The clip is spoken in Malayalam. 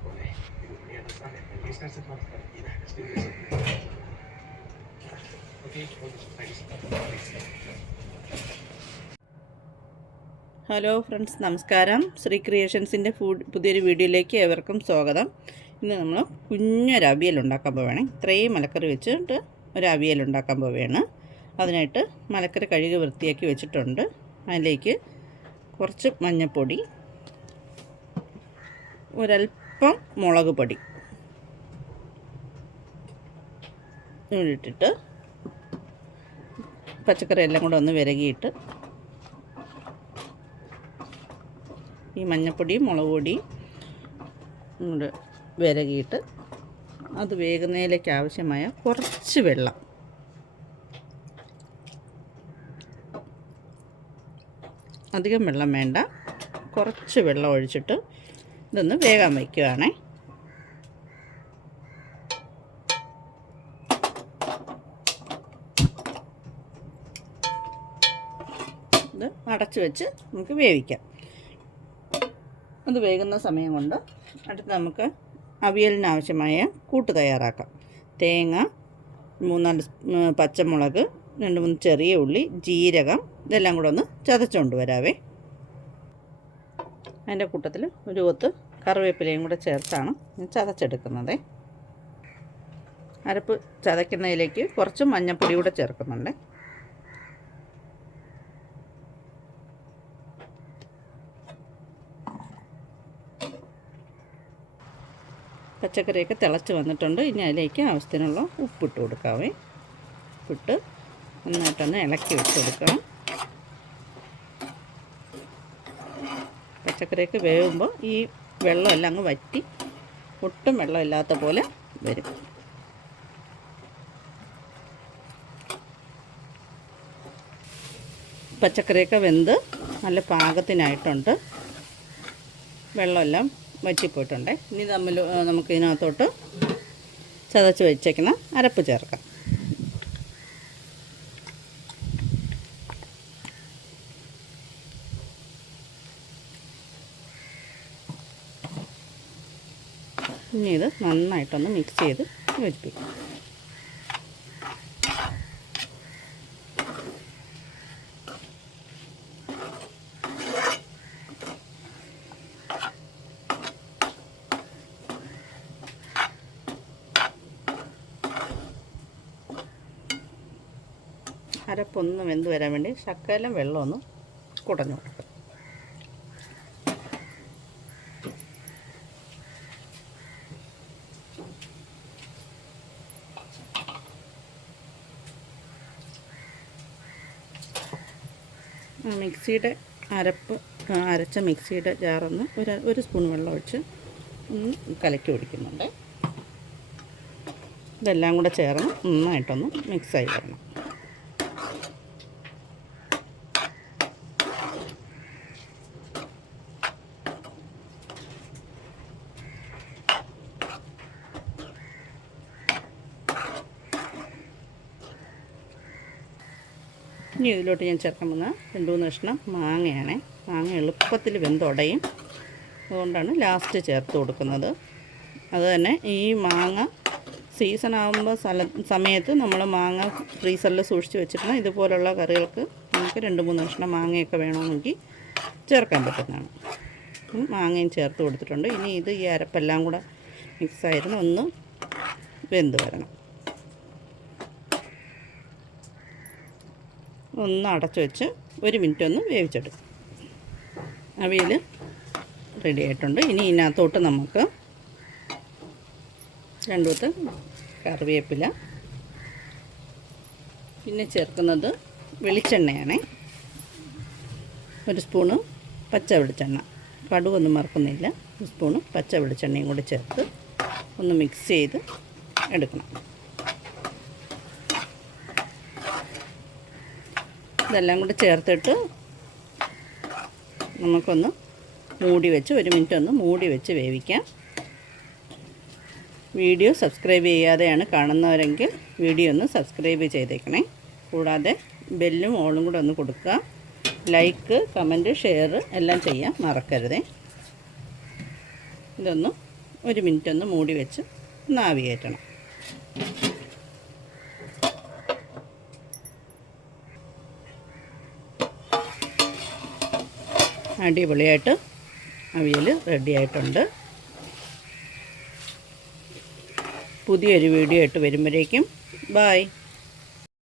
ഹലോ ഫ്രണ്ട്സ് നമസ്കാരം. ശ്രീ ക്രിയേഷൻസിന്റെ ഫുഡ് പുതിയൊരു വീഡിയോയിലേക്ക് ഏവർക്കും സ്വാഗതം. ഇന്ന് നമ്മൾ കുഞ്ഞൊരു അവിയൽ ഉണ്ടാക്കാൻ പോവുകയാണ്. ഇത്രയും മലക്കറി വെച്ചിട്ട് ഒരു അവിയൽ ഉണ്ടാക്കാൻ പോവുകയാണ്. അതിനായിട്ട് മലക്കറി കഴുകി വൃത്തിയാക്കി വെച്ചിട്ടുണ്ട്. അതിലേക്ക് കുറച്ച് മഞ്ഞൾപ്പൊടി ഒരൽപ്പം ഒരല്പം മുളക് പൊടി. ഇട്ടിട്ട് പച്ചക്കറി എല്ലാം കൂടെ ഒന്ന് വിരകിയിട്ട് ഈ മഞ്ഞപ്പൊടിയും മുളക് പൊടിയും കൂടെ വിരകിയിട്ട് അത് വേകുന്നതിലേക്ക് ആവശ്യമായ കുറച്ച് വെള്ളം. അധികം വെള്ളം വേണ്ട. കുറച്ച് വെള്ളം ഒഴിച്ചിട്ട് ഇതൊന്ന് വേഗം വയ്ക്കുകയാണ് ഇത് അടച്ച് വെച്ച് നമുക്ക് വേവിക്കാം. അത് വേകുന്ന സമയം കൊണ്ട് അടുത്ത് നമുക്ക് അവിയലിന് ആവശ്യമായ കൂട്ട് തയ്യാറാക്കാം. തേങ്ങ മൂന്നാൽ പച്ചമുളക് രണ്ട് മൂന്ന് ചെറിയ ഉള്ളി ജീരകം ഇതെല്ലാം കൂടെ ഒന്ന് ചതച്ചുകൊണ്ട് വരാവേ. അതിന്റെ കൂട്ടത്തിൽ ഒരു കൊത്ത് കറിവേപ്പിലയും കൂടെ ചേർത്താണ് ചതച്ചെടുക്കുന്നത്. അരപ്പ് ചതയ്ക്കുന്നതിലേക്ക് കുറച്ച് മഞ്ഞൾപ്പൊടി കൂടെ ചേർക്കുന്നുണ്ട്. പച്ചക്കറിയൊക്കെ തിളച്ച് വന്നിട്ടുണ്ട്. ഇനി അതിലേക്ക് ആവശ്യത്തിനുള്ള ഉപ്പിട്ട് കൊടുക്കാവേ. ഉപ്പിട്ട് നന്നായിട്ടൊന്ന് ഇളക്കി വെച്ച് കൊടുക്കണം. പച്ചക്കറിയൊക്കെ വേവുമ്പോൾ ഈ വെള്ളമെല്ലാം അങ്ങ് വറ്റി ഒട്ടും വെള്ളമില്ലാത്ത പോലെ വരും. പച്ചക്കറിയൊക്കെ വെന്ത് നല്ല പാകത്തിനായിട്ടുണ്ട്. വെള്ളമെല്ലാം വറ്റിപ്പോയിട്ടുണ്ട്. ഇനി തമ്മിൽ നമുക്ക് ഇതിനകത്തോട്ട് ചതച്ച് വെച്ചേക്കുന്ന അരപ്പ് ചേർക്കാം. ഇനി ഇത് നന്നായിട്ടൊന്ന് മിക്സ് ചെയ്ത് യോജിപ്പിക്കും. അരപ്പൊന്ന് വെന്ത് വരാൻ വേണ്ടി ശക്കരം വെള്ളമൊന്ന് കുടഞ്ഞു കൊടുക്കും. മിക്സിയുടെ അരപ്പ് അരച്ച മിക്സിയുടെ ജാറൊന്ന് ഒരു ഒരു സ്പൂൺ വെള്ളം ഒഴിച്ച് ഒന്ന് കലക്കി ഒഴിക്കുന്നുണ്ട്. ഇതെല്ലാം കൂടെ ചേർന്ന് നന്നായിട്ടൊന്ന് മിക്സായി വരണം. ഇനി ഇതിലോട്ട് ഞാൻ ചേർക്കാൻ പോകുന്ന രണ്ട് മൂന്ന് കഷ്ണം മാങ്ങയാണ്. മാങ്ങ എളുപ്പത്തിൽ വെന്തുടയും. അതുകൊണ്ടാണ് ലാസ്റ്റ് ചേർത്ത് കൊടുക്കുന്നത്. അതുതന്നെ ഈ മാങ്ങ സീസൺ ആകുമ്പോൾ സ്ഥല സമയത്ത് നമ്മൾ മാങ്ങ ഫ്രീസറിൽ സൂക്ഷിച്ച് വെച്ചിരുന്ന ഇതുപോലുള്ള കറികൾക്ക് നമുക്ക് രണ്ട് മൂന്ന് കഷ്ണം മാങ്ങയൊക്കെ വേണമെങ്കിൽ ചേർക്കാൻ പറ്റുന്നതാണ്. മാങ്ങയും ചേർത്ത് കൊടുത്തിട്ടുണ്ട്. ഇനി ഇത് ഈ അരപ്പെല്ലാം കൂടെ മിക്സായിരുന്നു ഒന്ന് വെന്ത് വരണം. ഒന്ന് അടച്ചു വെച്ച് ഒരു മിനിറ്റ് ഒന്ന് വേവിച്ചെടുക്കും. അവിയൽ റെഡി ആയിട്ടുണ്ട്. ഇനി ഇതിനകത്തോട്ട് നമുക്ക് രണ്ടു കൊത്ത് കറിവേപ്പില പിന്നെ ചേർക്കുന്നത് വെളിച്ചെണ്ണയാണ്. ഒരു സ്പൂണ് പച്ച വെളിച്ചെണ്ണ. കടുകൊന്നും മറക്കുന്നില്ല. ഒരു സ്പൂണ് പച്ച വെളിച്ചെണ്ണയും കൂടി ചേർത്ത് ഒന്ന് മിക്സ് ചെയ്ത് എടുക്കണം. ഇതെല്ലാം കൂടെ ചേർത്തിട്ട് നമുക്കൊന്ന് മൂടി വെച്ച് ഒരു മിനിറ്റ് ഒന്ന് മൂടി വെച്ച് വേവിക്കാം. വീഡിയോ സബ്സ്ക്രൈബ് ചെയ്യാതെയാണ് കാണുന്നവരെങ്കിൽ വീഡിയോ ഒന്ന് സബ്സ്ക്രൈബ് ചെയ്തേക്കണേ. കൂടാതെ ബെല്ലും ഓളും കൂടെ ഒന്ന് കൊടുക്കുക. ലൈക്ക് കമന്റ് ഷെയർ എല്ലാം ചെയ്യാൻ മറക്കരുതേ. ഇതൊന്ന് ഒരു മിനിറ്റ് ഒന്ന് മൂടി വെച്ച് ഒന്ന് ആവി അടിപൊളിയായിട്ട് അവിയൽ റെഡിയായിട്ടുണ്ട്. പുതിയൊരു വീഡിയോ ആയിട്ട് വരുമ്പോഴേക്കും. ബായ്